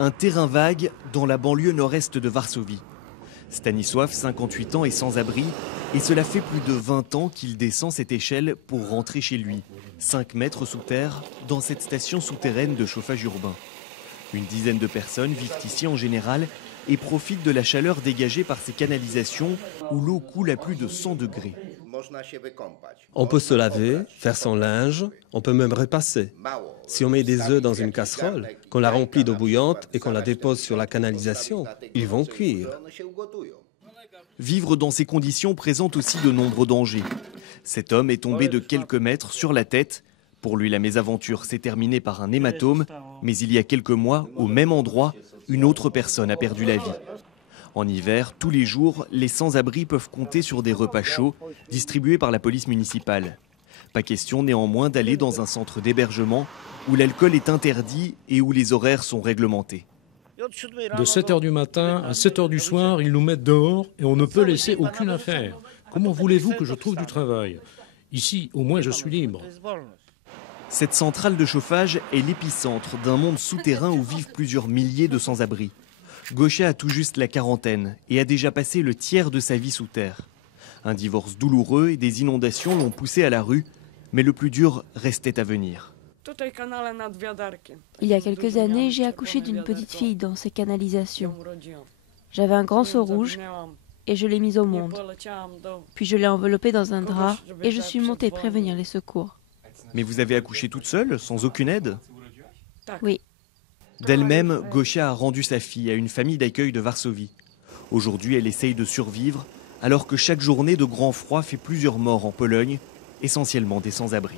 Un terrain vague dans la banlieue nord-est de Varsovie. Stanisław, 58 ans, est sans abri et cela fait plus de 20 ans qu'il descend cette échelle pour rentrer chez lui, 5 mètres sous terre, dans cette station souterraine de chauffage urbain. Une dizaine de personnes vivent ici en général et profitent de la chaleur dégagée par ces canalisations où l'eau coule à plus de 100 degrés. On peut se laver, faire son linge, on peut même repasser. Si on met des œufs dans une casserole, qu'on la remplit d'eau bouillante et qu'on la dépose sur la canalisation, ils vont cuire. Vivre dans ces conditions présente aussi de nombreux dangers. Cet homme est tombé de quelques mètres sur la tête. Pour lui, la mésaventure s'est terminée par un hématome, mais il y a quelques mois, au même endroit, une autre personne a perdu la vie. En hiver, tous les jours, les sans-abri peuvent compter sur des repas chauds distribués par la police municipale. Pas question néanmoins d'aller dans un centre d'hébergement où l'alcool est interdit et où les horaires sont réglementés. De 7h du matin à 7h du soir, ils nous mettent dehors et on ne peut laisser aucune affaire. Comment voulez-vous que je trouve du travail? Ici, au moins, je suis libre. Cette centrale de chauffage est l'épicentre d'un monde souterrain où vivent plusieurs milliers de sans-abri. Gosia a tout juste la quarantaine et a déjà passé le tiers de sa vie sous terre. Un divorce douloureux et des inondations l'ont poussé à la rue, mais le plus dur restait à venir. Il y a quelques années, j'ai accouché d'une petite fille dans ces canalisations. J'avais un grand seau rouge et je l'ai mise au monde. Puis je l'ai enveloppée dans un drap et je suis montée prévenir les secours. Mais vous avez accouché toute seule, sans aucune aide? Oui. D'elle-même, Gosia a rendu sa fille à une famille d'accueil de Varsovie. Aujourd'hui, elle essaye de survivre, alors que chaque journée de grand froid fait plusieurs morts en Pologne, essentiellement des sans-abri.